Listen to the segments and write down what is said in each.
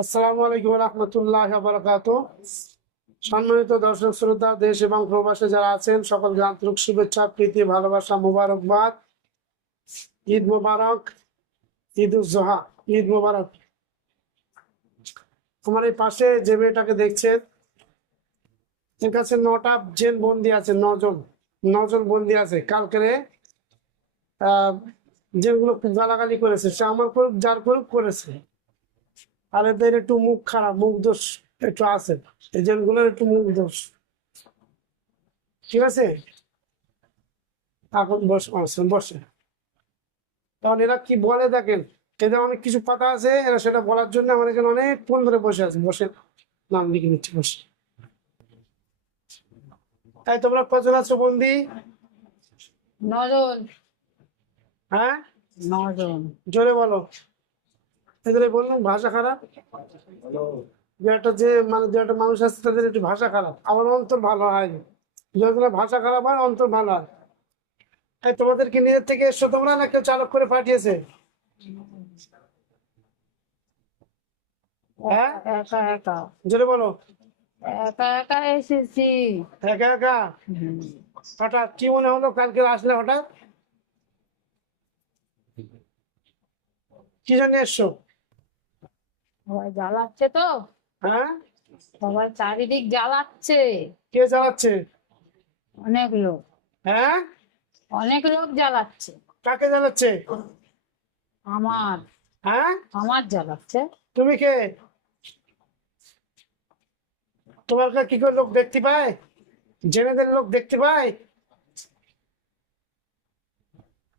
আসসালামু আলাইকুম রহমতুল্লাহ বারাকাতু। সম্মানিত দর্শক শ্রোতা, দেশ এবং প্রবাসে যারা আছেন সকলকে আন্তরিক শুভেচ্ছা, প্রীতি, ভালোবাসা, মুবারকবাদ। ঈদ মুবারক, ঈদ উজ জোহা, ঈদ মুবারক। আমার এই পাশে যে মেয়েটাকে দেখছেন, এর কাছে 9টা জেন বন্দি আছে। 9জন বন্দি আছে। কালকে আহ যেগুলো গালাগালি করেছে, সে আমার করুক যার করুক করেছে। আর এদের একটু মুখ খারাপ, মুখ দোষ একটু আছে। এই জেলগুলোর একটু মুখ দোষ, ঠিক আছে। এখন বসে তখন এরা কি বলে দেখেন। এদের অনেক কিছু কথা আছে, এরা সেটা বলার জন্য আমার এখানে অনেকক্ষণ ধরে বসে আছে। বসে নাম লিখে নিচ্ছে, বসে। তাই তোমরা কজন আছো বন্দি? 9 জন। হ্যাঁ, 9 জন। জোরে বলো। এদের বললাম ভাষা খারাপ। যে একটা মানুষ আছে, তাদের একটু ভাষা খারাপ। আমার অন্তর ভালো হয়, যেগুলো ভাষা খারাপ হয় অন্তর ভালো হয়। তাই তোমাদেরকে নিজের থেকে এসছো তোমরা, না কেউ চালক করে পাঠিয়েছে? হ্যাঁ, একা একা জোরে বলো। একা একা এসেছি। একা একা? হঠাৎ কি মনে হলো কালকে আসলে? হঠাৎ কি জন্য এসছো? সবাই জ্বালাচ্ছে তো, হ্যাঁ, সবাই চারিদিক জ্বালাচ্ছে। কে চালাচ্ছে? অনেক লোক, হ্যাঁ, অনেক লোক জ্বালাচ্ছে। কাকে চালাচ্ছে? আমার হ্যাঁ, আমার জ্বালাচ্ছে। তুমি কে? তোমার কি করে লোক দেখতে পায়? জেনেদের লোক দেখতে পায়?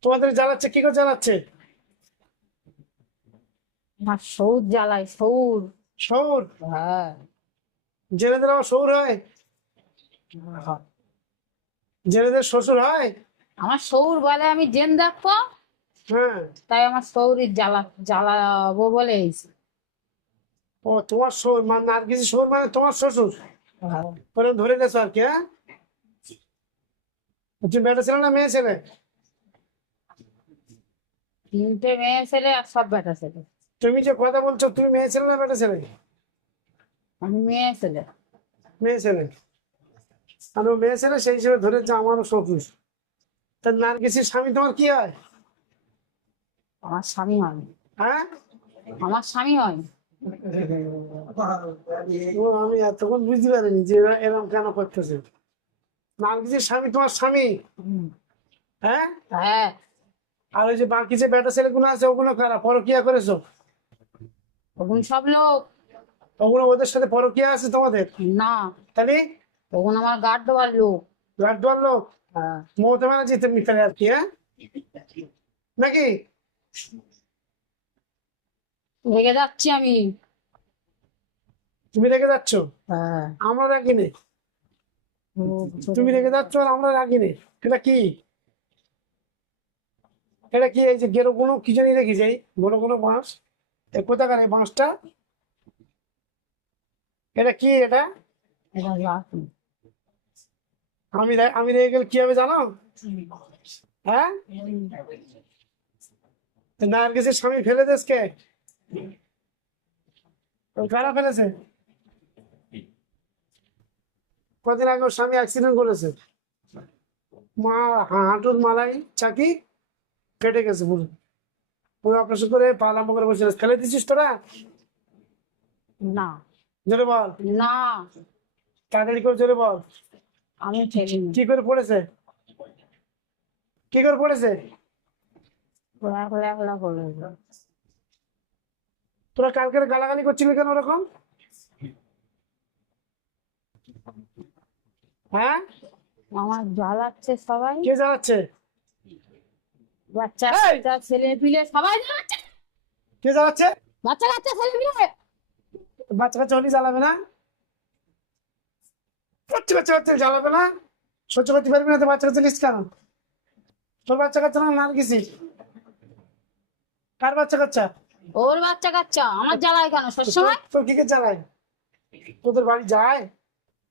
তোমাদের জ্বালাচ্ছে কি করে জ্বালাচ্ছে? আমার সৌর জ্বালায়, সৌর। সৌর? হ্যাঁ। জেনেদের আবার সৌর হয়? জেনেদের শ্বশুর হয়? আমার সৌর বলে আমি জেন দেখবো, হ্যাঁ। তাই আমার সৌরির জ্বালাবো বলে এসেছি। ও, তোমার সৌর মানে নার্গিস সৌর মানে তোমার শ্বশুর? ওরা ধরে গেছো আর কি। হ্যাঁ, তুমি বেটা ছেলে না মেয়ে ছেলে? 3টে মেয়ে ছেলে আর সব বেটা ছেলে। তুমি যে কথা বলছো, তুমি মেয়ে ছেলে না বেটা ছেলে? আমি মেয়ে ছেলে। মেয়ে ছেলে। আর ও মেয়ে ছেলে, সেই হিসেবে ধরেছে আমারও শ্বশুর। তা নার্গিসের স্বামী তোমার কি হয়? আমার স্বামী হয়। হ্যাঁ, আমার স্বামী হয়। ও, আমি এতক্ষণ বুঝতে পারিনি যে এরা এরকম কেন করতেছে। নার্গিসের স্বামী তোমার স্বামী? হুম। হ্যাঁ। হ্যাঁ। আর ওই যে বাকি যে বেটা ছেলেগুলো আছে, ওগুলো কারা? পরকিয়া করেছো? তখন সব লোক। ওগুলো ওদের সাথে পরকিয়া আছে তোমাদের? না, তাহলে তখন আমার গার্ড দেওয়ার লোক। গার্ড দেওয়ার লোক? হ্যাঁ। মমতা ব্যানার্জি তেমনি তাহলে আর কি। হ্যাঁ, নাকি? রেগে যাচ্ছি আমি। তুমি রেগে যাচ্ছ? হ্যাঁ। আমরা রাগিনি। তুমি রেগে যাচ্ছ আর আমরা রাগিনি। এটা কি? এটা কি? এই যে গেরো কোনো কি জানি রেখে যাই, বড় কোনো বাঁশ। এ কোথাকার এই বাঁশটা? এটা কি এটা? এটা রাখুন। আমি রেগে গেলে কি হবে জানো? হ্যাঁ, নার্গিসের স্বামী ফেলে দেশকে। কারা ফেলেছে? কদিন আগে ওর স্বামী অ্যাক্সিডেন্ট করেছে। মা, হাঁটুর মালাই চাকি কেটে গেছে পুরো। পুরো অপারেশন করে পা লম্বা করে বসে আছে। ফেলে দিছিস তোরা? না। জোরে বল। না, তাড়াতাড়ি করে জোরে বল। আমি ফেলিনি। কি করে পড়েছে? কি করে পড়েছে? ওরা একলা একলা করে। তোরা কালকে গালাগালি করছিলি কেন ওরকম? হ্যাঁ, আমার জ্বালাচ্ছে সবাই। কে জ্বালাচ্ছে? বাচ্চা এই! বাচ্চা ছেলে পিলে সবাই জ্বালাচ্ছে। কে জ্বালাচ্ছে? বাচ্চা বাচ্চা ছেলে পিলে। বাচ্চা কাচ্চা হলে জ্বালাবে না? বাচ্চা কাচ্চা হচ্ছে জ্বালাবে না? সহ্য করতে পারবি না তো বাচ্চা কাচ্চা লিস্ট কেন? তোর বাচ্চা কাচ্চা না নার গেছিস? কার বাচ্চা কাচ্চা? ওর বাচ্চা কাচ্চা আমার জ্বালায় কেন সবসময়? তোর কি কে জ্বালায়? তোদের বাড়ি যায়?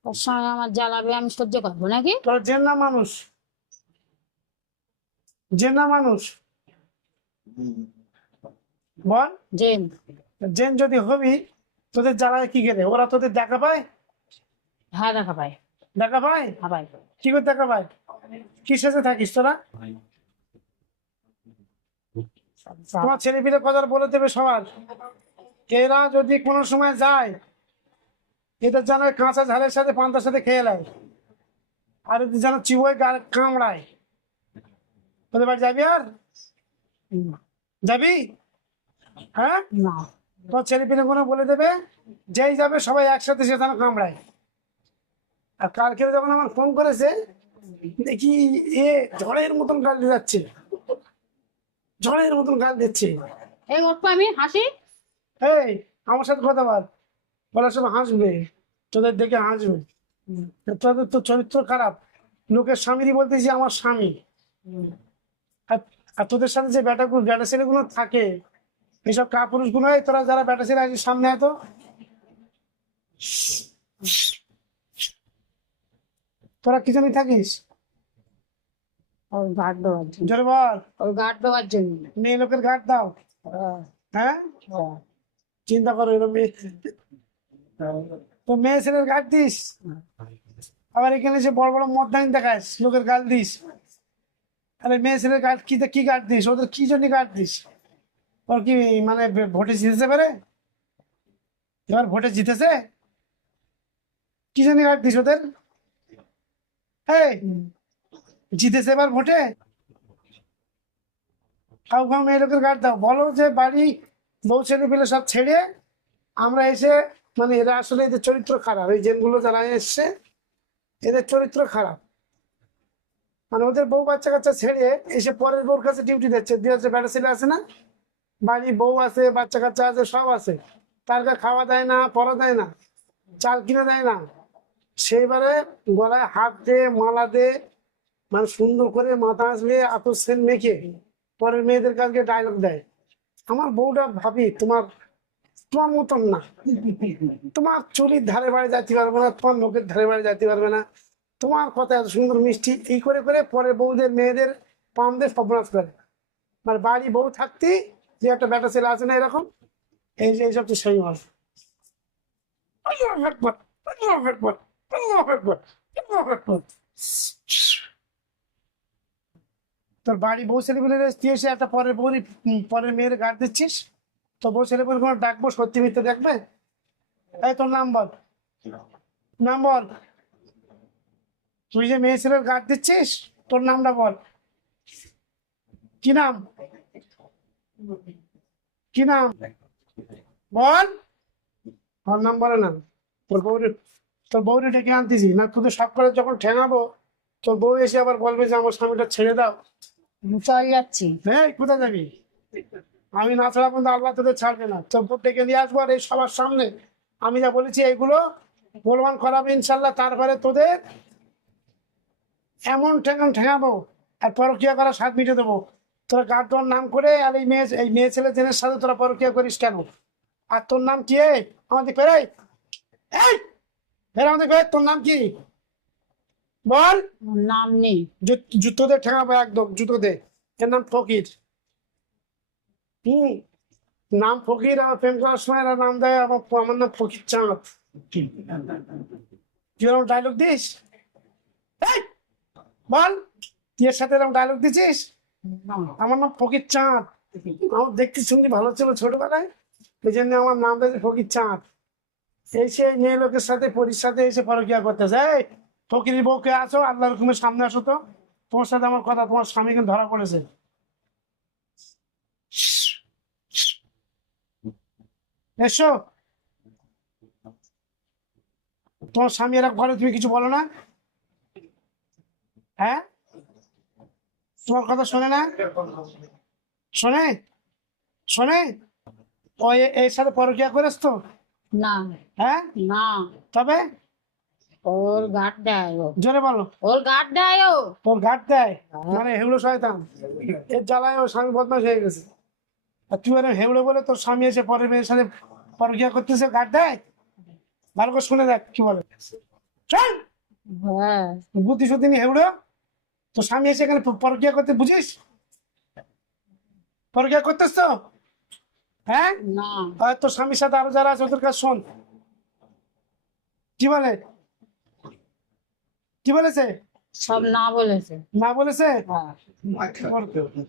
ওর সঙ্গে আমার জ্বালাবে, আমি সহ্য করবো নাকি? তোর জেন না মানুষ? জেন না মানুষ? বল। জেন। জেন যদি হবি, তোদের জ্বালায় কি করে? ওরা তোদের দেখা পায়? হ্যাঁ দেখা পাই, দেখা পায়? হ্যাঁ পাই। কি করে দেখা পায়? কি সাথে থাকিস তোরা? তোমার ছেলে পিলে কথা বলে দেবে সবার, এরা যদি কোনো সময় যায় এদের যেন ওই কাঁচা ঝালের সাথে পান্তার সাথে খেয়ে নেয়, আর এদের যেন চিবোয় কামড়ায়। তোদের বাড়ি যাবি আর? যাবি? হ্যাঁ, না তোর ছেলে পিলে কোনো বলে দেবে, যেই যাবে সবাই একসাথে সে যেন কামড়ায়। আর কালকে যখন আমার ফোন করেছে, দেখি এ ঝড়ের মতন গাল দিয়ে যাচ্ছে, ঝড়ের মতন গাল দিচ্ছে। এই ওঠো, আমি হাসি। এই আমার সাথে কথা বল, বলার সময় হাসবে, তোদের দেখে হাসবে। তোদের তো চরিত্র খারাপ, লোকের স্বামীরই বলতেছি আমার স্বামী। আর আর তোদের সাথে যে বেটা ছেলেগুলো থাকে, এইসব কাপুরুষ গুলো, তোরা যারা বেটা ছেলে আছে সামনে এত, তোরা কি জন্য থাকিস? ওর গার্ড দেওয়ার জন্য, জোরে বল। ওর গার্ড দেওয়ার জন্য। মেয়ে লোকের ঘাট দাও? হ্যাঁ, হ্যাঁ, হ্যাঁ। চিন্তা করো, এরকম মেয়ে, তো মেয়ে ছেলের ঘাট দিস, আবার এখানে এসে বড় বড় মদ্দাইন দেখাস, লোকের গাল দিস। আরে মেয়ে ছেলের গার্ড কি গার্ড দিস? ওদের কি জন্য গার্ড দিস? ওর কি মানে ভোটে জিতেছে পারে? এবার ভোটে জিতেছে, কি জন্য গার্ড দিস ওদের? এই জিতেছে এবার ভোটে, খাও খাও মেয়ে লোকের গার্ড দাও। বলো যে বাড়ি বউ ছেলে পেলে সব ছেড়ে আমরা এসে, মানে এরা আসলে এদের চরিত্র খারাপ, এই জেনগুলো যারা এসছে এদের চরিত্র খারাপ। মানে ওদের বউ বাচ্চা কাচ্চা ছেড়ে এসে পরের বউর কাছে ডিউটি দিচ্ছে, দিয়ে হচ্ছে বেটা ছেলে আছে না, বাড়ি বউ আছে, বাচ্চা কাচ্চা আছে, সব আছে, তার কাছে খাওয়া দেয় না, পরা দেয় না, চাল কিনে দেয় না, সেইবারে গলায় হাত দে, মালা দে, মানে সুন্দর করে মাথা আসলে আতর সেন মেখে পরের মেয়েদের কাছে ডায়লগ দেয়। আমার বউটা ভাবি তোমার তোমার মতন না, তোমার চুরির ধারে বাড়ি যাইতে পারবে না, তোমার লোকের ধারে বাড়ি যাইতে পারবে না, তোমার কথা এত সুন্দর মিষ্টি, এই করে করে পরে বউদের মেয়েদের পামদের সর্বনাশ করে। মানে বাড়ি বউ থাকতে যে একটা বেটা ছেলে আছে না এরকম, এই যে এইসব তো সেই হয়। তোর বাড়ি বউ ছেলে বলে তুই এসে একটা পরের বউরই পরের মেয়ের গার্ড দিচ্ছিস, তো বউ ছেলে বলে কোনো ডাকবো সত্যি মিথ্যে দেখবে? এই তোর নাম বল, নাম বল। তুই যে মেয়ে ছেলের গার্ড দিচ্ছিস, তোর নামটা বল, কি নাম? কি নাম বল? ওর নাম বলে না। তোর বউরে ডেকে আনতেছি না, তোদের সব করে যখন ঠেঙাবো তোর বউ এসে আবার বলবে যে আমার স্বামীটা ছেড়ে দাও। চল যাচ্ছি। হ্যাঁ, কোথায় যাবি? আমি না ছাড়া পর্যন্ত আল্লাহ তোদের ছাড়বে না। তোর বউ ডেকে নিয়ে আসবো, আর এই সবার সামনে আমি যা বলেছি এইগুলো প্রমাণ করাবে ইনশাল্লাহ, তারপরে তোদের এমন ঠেঙাবো আর পরকিয়া করা স্বাদ মিটে দেবো। তোরা গার্ড দেওয়ার নাম করে আর এই মেয়ে ছেলে জেনের সাথে তোরা পরকিয়া করিস কেন? আর তোর নাম কি? আমাদের ফেরাই, এই ফের আমাদের ফের, তোর নাম কি বল? ওর নাম নেই। জুতোতে ঠেঙাবো একদম, জুতোতে। এর নাম ফকির। নাম ফকির, আর প্রেম করার সময় এরা নাম দেয় আমার নাম ফকির চাঁদ। তুই এরকম ডায়লগ দিস? এই বল, তুই এর সাথে এরকম ডায়লগ দিছিস? আমার নাম ফকির চাঁদ, আমার দেখতে শুনতে ভালো ছিল ছোটবেলায়, এই জন্য আমার নাম দিয়েছে ফকির চাঁদ। এসে মেয়ে লোকের সাথে পরির সাথে এসে পরকিয়া করতেছে। এই ফকিরের বউকে আসো, আল্লাহ রকমের সামনে আসো তো, তোমার সাথে আমার কথা, তোমার স্বামী কিন্তু ধরা পড়েছে। এসো, তোমার স্বামী এরা ঘরে, তুমি কিছু বলো না? হ্যাঁ, তোমার কথা শোনে না? শোনে? শোনে? ও এর সাথে পরকিয়া করেছ তো? না হ্যাঁ, না, তবে ওর গার্ড দেয় ও, জোরে বলো। ওর গার্ড দেয় ও। ওর ঘাট দেয় মানে হেউড়ো শয়তান, এর জ্বালায় ওর স্বামী বদমাশ হয়ে গেছে। আর তুই এরকম হেউড়ো বলে তোর স্বামী এসে পরের মেয়ের সাথে পরকিয়া করতেছে, ঘাট দেয়? ভালো করে শুনে দেখ কি বলে। চল, হ্যাঁ, বুদ্ধি শুদ্ধি নি হেউড়ো, তোর স্বামী এসে এখানে পরকিয়া করতে, বুঝিস? পরকিয়া করতেছ তো? হ্যাঁ না আর তোর স্বামীর সাথে আরো যারা আছে ওদের কাছে শোন কি বলে, কি বলেছে? সব না বলেছে। না বলেছে? হ্যাঁ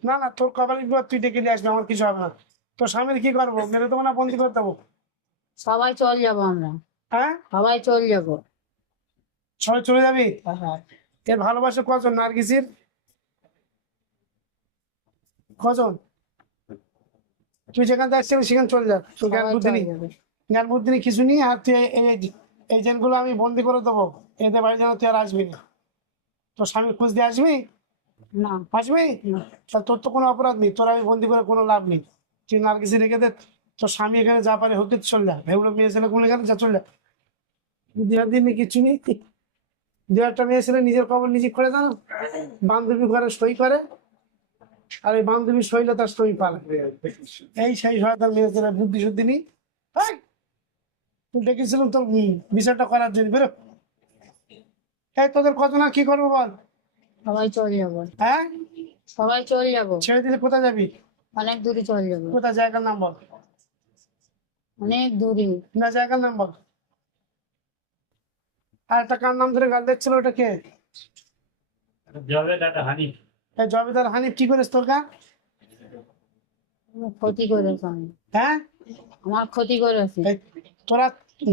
না না, তোর কপালের বিপদ তুই ডেকে নিয়ে আসবি, আমার কিছু হবে না। তোর স্বামীর কি করবো, মেরে দেবো না বন্দি করে দেবো? সবাই চল যাবো আমরা, হ্যাঁ সবাই চল যাবো। সবাই চলে যাবি? হ্যাঁ এর ভালোবাসা কজন নার্গিসের, কজন? তুই যেখান থেকে আসছিস সেখানে চলে যা, তোর জ্ঞান সবাই বুদ্ধি চল নেই, যাবে। জ্ঞান বুদ্ধি নেই কিছু নেই। আর তুই এই জেনগুলো আমি বন্দি করে দেবো, এদের বাড়ি যেন তুই আর আসবি না। তোর স্বামী খোঁজ দিয়ে আসবি? না আসবি? না। তা তোর তো কোনো অপরাধ নেই, তোর আমি বন্দি করে কোনো লাভ নেই। তুই নার্গিসে রেখে দে, তোর স্বামী এখানে যা পারে হতে চল যা, ভেবলো মেয়ে ছেলে কোনো এখানে যা চল যা। দেওয়ার দিনে কিছু নেই, দেওয়ারটা মেয়ে ছেলে নিজের খবর নিজে করে জানো, বান্ধবী ঘরে সই করে, আর এই বান্ধবী সইলে তার সই পারে, এই সেই শয়তান মেয়ে ছেলে বুদ্ধি শুদ্ধি নেই। এই, তুই ডেকেছিলাম তোর বিচারটা করার জন্য, বেরো। এই তোদের কজন আর কি করবো বল? সবাই চল যাবো, হ্যাঁ সবাই চল যাবো। ছেড়ে দিলে কোথায় যাবি? অনেক দূরে চল যাবো, কোথায়, জায়গার নাম বল, অনেক দূরে। না জায়গার নাম বল। আর একটা কার নাম ধরে গাল দিচ্ছিল, ওটা কে? এই জবেদার হানিফ কি করেছে তোর গা? আমার ক্ষতি করেছে আমি, হ্যাঁ আমার ক্ষতি করেছে। এই তোরা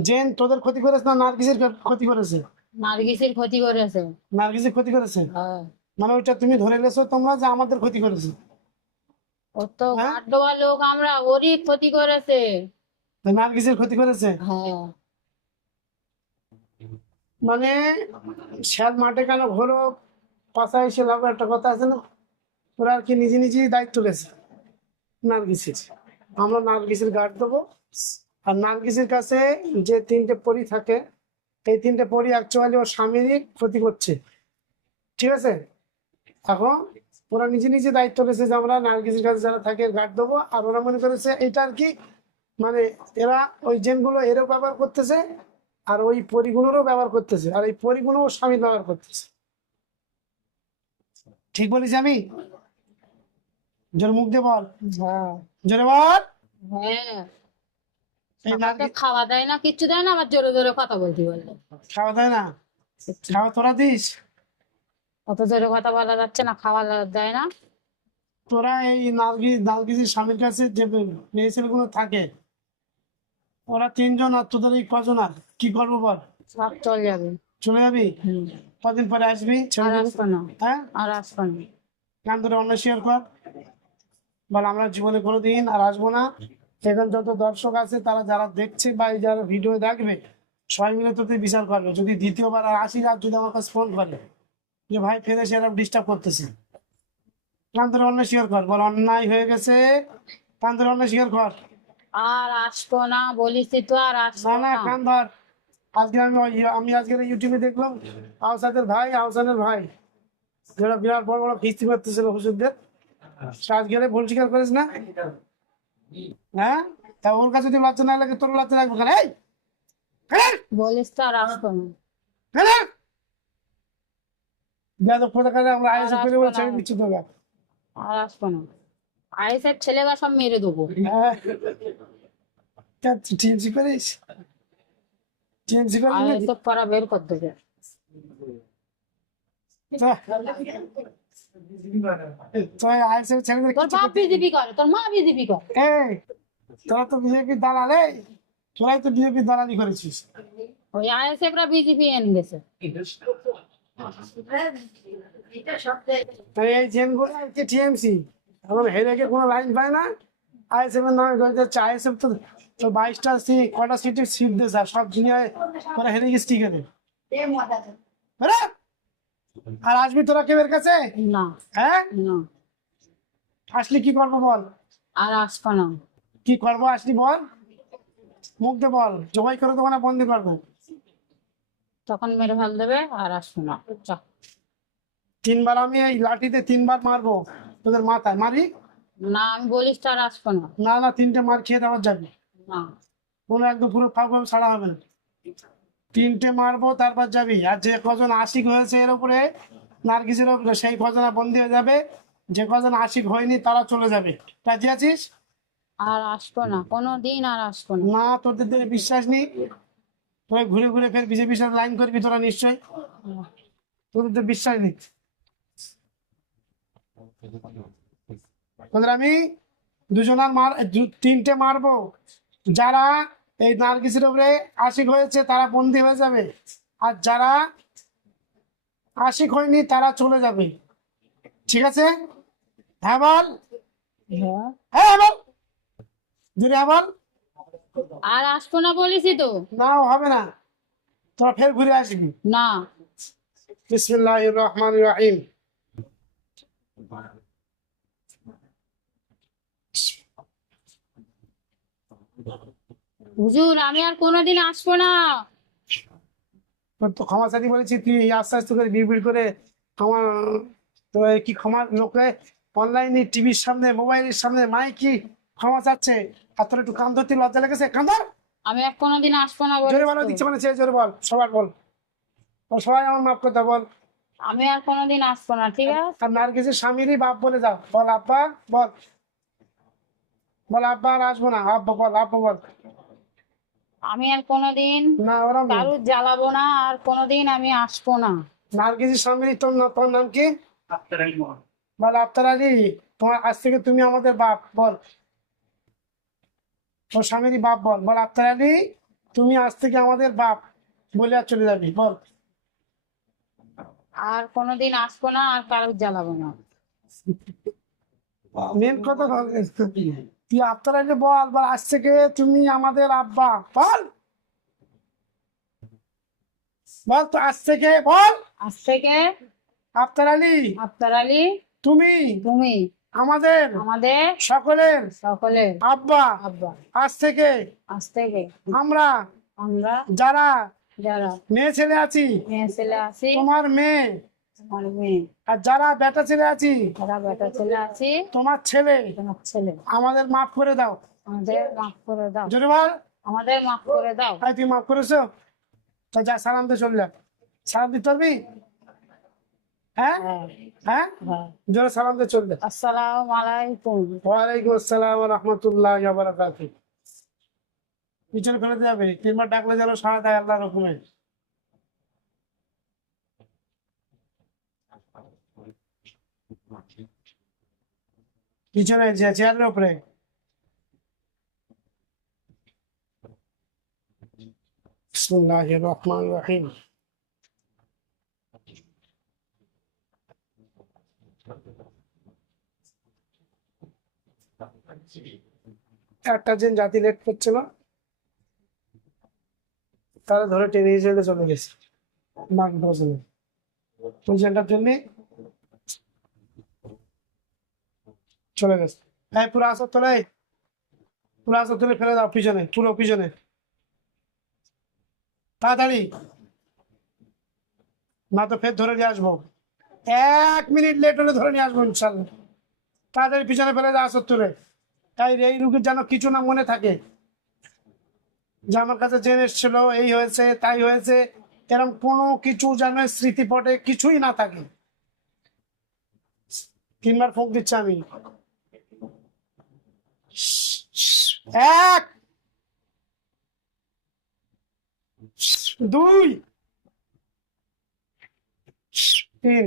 জেন তোদের ক্ষতি করেছে না নার্গিসের ক্ষতি করেছে? নার্গিসের ক্ষতি করেছে। নার্গিসের ক্ষতি করেছে, হ্যাঁ মানে ওইটা তুমি ধরে লেছো তোমরা যে আমাদের ক্ষতি করেছে। ও তো হ্যাঁ? ভাগ্যবা লোক আমরা, ওরই ক্ষতি করেছে। নার্গিসের ক্ষতি করেছে, হ্যাঁ মানে শ্যাল মাঠে কেন ঘোরো পাশায় এসে লাভ, একটা কথা আছে না? ওরা আর কি নিজে নিজেই দায়িত্ব লেছে নার্গিসের। আমরা নার্গিসের গার্ড দেবো, আর নার্গিসের কাছে যে তিনটে পরী থাকে, এই তিনটে পরী অ্যাকচুয়ালি ওর স্বামীরই ক্ষতি করছে, ঠিক আছে? এখন ওরা নিজে নিজে দায়িত্ব পেয়েছে যে আমরা নার্গিসের কাছে যারা থাকে গার্ড দেবো, আর ওরা মনে করেছে এটা আর কি, মানে এরা ওই জেনগুলো এরও ব্যবহার করতেছে, আর ওই পরিগুলোরও ব্যবহার করতেছে, আর এই পরিগুলো ওর স্বামী ব্যবহার করতেছে। ঠিক বলেছি আমি? জোরে মুখ দিয়ে বল, হ্যাঁ জোরে বল। হ্যাঁ। এই আমাকে নার্গিস খাওয়া দেয় না, কিচ্ছু দেয় না, আবার জোরে জোরে কথা বলতে বললে। খাওয়া দেয় না? খাওয়া তোরা দিস? অত জোরে কথা বলা যাচ্ছে না, খাওয়া দেয় না। তোরা এই নার্গিসের স্বামীর কাছে যে মেয়ে ছেলেগুলো থাকে, ওরা তিনজন, আর তোদের এই কজন, আর কি করবো বল? সব চল যাবে। চলে যাবি? হম। কদিন পরে আসবি? ছেড়ে আর দিবি? আসবো না, হ্যাঁ, আর আসবো না। কান ধরে অন্য শেয়ার কর, বল আমরা জীবনে কোনোদিন আর আসবো না। এখন যত দর্শক আছে তারা যারা দেখছে বা এই যারা ভিডিও দেখবে, সবাই মিলে তোদের বিচার করবে। যদি দ্বিতীয়বার আর আসি, আর যদি আমার কাছে ফোন করে যে ভাই ফেরে সে এরকম ডিস্টার্ব করতেছে, কান ধরে অন্য শেয়ার কর, বল অন্যায় হয়ে গেছে, কান ধরে অন্য শেয়ার কর। আর আসবো না বলিস তো, আর না আসবো না, না। কান ধর। আজকে আমি আজকে ইউটিউবে দেখলাম আহসানের ভাই যারা বিরাট বড় বড় কিস্তি করতেছিল হুজুরদের, সে আজকে ভুল স্বীকার করিস না? হ্যাঁ, তা ওর কাছে যদি লজ্জা না লাগে তোর লজ্জা লাগবে কেন? এই বলিস তো, আর আসবো না। বেয়াদব কোথাকারে, আমরা আইএসএফ করে বলে ছেড়ে দিচ্ছি তোকে। আর আসবো না, আইসের ছেলেরা সব মেরে দেবো। হ্যাঁ, টিএমসি করিস? টিএমসি করিস আর না? তো পড়া বের করে দেবে। তুই আইএসএফ ছেড়ে দে, তোর কিছু বাপ করতে- বিজেপি করে, তোর মা বিজেপি করে। এই তোরা তো বিজেপির দালাল, এই তোরাই তো বিজেপির দালালি করেছিস। ওই আইএসএফরা বিজেপি এনে গেছে। তাই এই জেনগুলো আর কি টিএমসি এখন হেরে গিয়ে কোনো লাইন পায় না, আইএসএফ এর নামে গড়ে যাচ্ছে। আইএসএফ তো তো 22টা কটা সিটের সিট দিয়েছে, আর সব দুনিয়ায় তোরা হেরে গেছিস ঠিক আছে। আর আসবি তোরা কেউ এর কাছে? না হ্যাঁ, না, আসলি কি করবো বল? আর আসবো না। কি করবো আসলি বল, মুখ দিয়ে বল। জবাই করে দেবো না বন্দি করবো? তখন মেরে ফেল দেবে, আর আসবো না। চ। 3বার আমি এই লাঠিতে 3বার মারবো তোদের মাথায়, মারি? না, আমি বলিস তো, আর আসবো না। না না, 3টে মার খেয়ে দেওয়ার যাবি, না, কোনো একদম পুরো ফাঁকভাবে ছাড়া হবে না। 3টে মারবো তারপর যাবি। আর যে কজন আশিক হয়েছে এর উপরে, নার্গিসের উপরে, সেই কজন বন্দি হয়ে যাবে। যে কজন আশিক হয়নি তারা চলে যাবে। রাজি আছিস? আর আসবো না, কোনোদিন আর আসবো না। না, তোদের দিকে বিশ্বাস নেই। তোরা ঘুরে ঘুরে ফের বিজেপির সাথে লাইন করবি তোরা নিশ্চয়। তোদের তো বিশ্বাস নেই। তোদের আমি দুজনার তিনটে মারবো। যারা এই নার্গিসের উপরে আশিক হয়েছে তারা বন্দী হয়ে যাবে, আর যারা আশিক হয়নি তারা চলে যাবে। ঠিক আছে? হ্যাঁ বল। হ্যাঁ। হ্যাঁ বল, জোরে হ্যাঁ বল। আর আসবো না বলেছি তো। না, হবে না, তোরা ফের ঘুরে আসবি। না। বিসমিল্লাহির রহমানির রহিম। হুজুর আমি আর কোনোদিন আসবো না। তোর তো ক্ষমা চাইতে বলেছি, তুই আস্তে আস্তে করে বিড়বিড় করে আমার তো কি ক্ষমা লোকে অনলাইনে টিভির সামনে মোবাইলের সামনে মাইকি ক্ষমা চাচ্ছে, আর তোর একটু কান ধরতে লজ্জা লেগেছে? কান ধর। আমি আর কোনোদিন আসবো না জোরে বলেছি বলা তো। দিচ্ছে মানে জোরে বল, সবার বল, ও সবাই আমার মাফ করতে বল। আমি আর কোনোদিন আসবো না, ঠিক আছে? আর নার্গিসের স্বামীরই বাপ বলে যাও, বল আব্বা, বল, বল আব্বা আর আসবো না, আব্বা বল, আব্বা বল। আমি আর কোনোদিন না ওরম না। কারুর জ্বালাবো না, আর কোনোদিন আমি আসবো না। নার্গিসের স্বামীরই তোর নাম কি? বল আফতার আলী। তোমার আজ থেকে তুমি আমাদের বাপ, বল। ওর স্বামীরই বাপ, বল, বল আফতার আলী তুমি আজ থেকে আমাদের বাপ বলে আর চলে যাবি, বল। আর কোনোদিন আসবো না, আর কারুর জ্বালাবো না। মেন কথা বল, তুই আফতার আলী বল, বল আজ থেকে তুমি আমাদের আব্বা, বল, বল তো আজ থেকে বল। আজ থেকে আফতার আলী আফতার আলী তুমি তুমি আমাদের আমাদের সকলের সকলের আব্বা। আব্বা। আজ থেকে আজ থেকে আমরা আমরা যারা যারা মেয়ে ছেলে আছি মেয়ে ছেলে আছি, তোমার মেয়ে, তোমার মেয়ে, আর যারা বেটা ছেলে আছি যারা বেটা ছেলে আছি, তোমার ছেলে, তোমার ছেলে, আমাদের মাফ করে দাও। আমাদের মাফ করে দাও। জোরে বল। আমাদের মাফ করে দাও। তাই তুই মাফ করেছো, তো যা সালাম দিয়ে চলে যা। সালাম দিতে পারবি? হ্যাঁ হ্যাঁ। হ্যাঁ, হ্যাঁ। জোরে সালাম দিয়ে চলে যা। আসসালামু আলাইকুম। ওয়ালাইকুম আসসালাম ওয়া রাহমাতুল্লাহি ওয়া বারাকাতুহু। পিছনে ফেলে যাবে, তিনবার ডাকলে যেন সাড়া দেয় আল্লাহর হুকুমে। পিছনে চেয়ারের উপরে। বিসমিল্লাহির রহমানির রহিম। একটা দিন জাতি লেট করছিল, তারা ধরে টেনে হিসেবে চলে গেছে নাক বসলে পজিশনটার জন্য চলে গেছে। হ্যাঁ, পুরো আসর তোলে, পুরো আসর তুলে ফেলে দাও পিছনে, পুরো পিছনে তাড়াতাড়ি, না তো ফের ধরে নিয়ে আসবো। 1 মিনিট লেট হলে ধরে নিয়ে আসবো ইনশাল্লাহ। তাড়াতাড়ি পিছনে ফেলে দাও আসর তুলে। তাই এই রুগীর যেন কিছু না মনে থাকে যে আমার কাছে জেনে এসেছিল, এই হয়েছে তাই হয়েছে, এরকম কোনো কিছু যেন স্মৃতিপটে কিছুই না থাকে। 3বার ফোন দিচ্ছি আমি। 1 2 3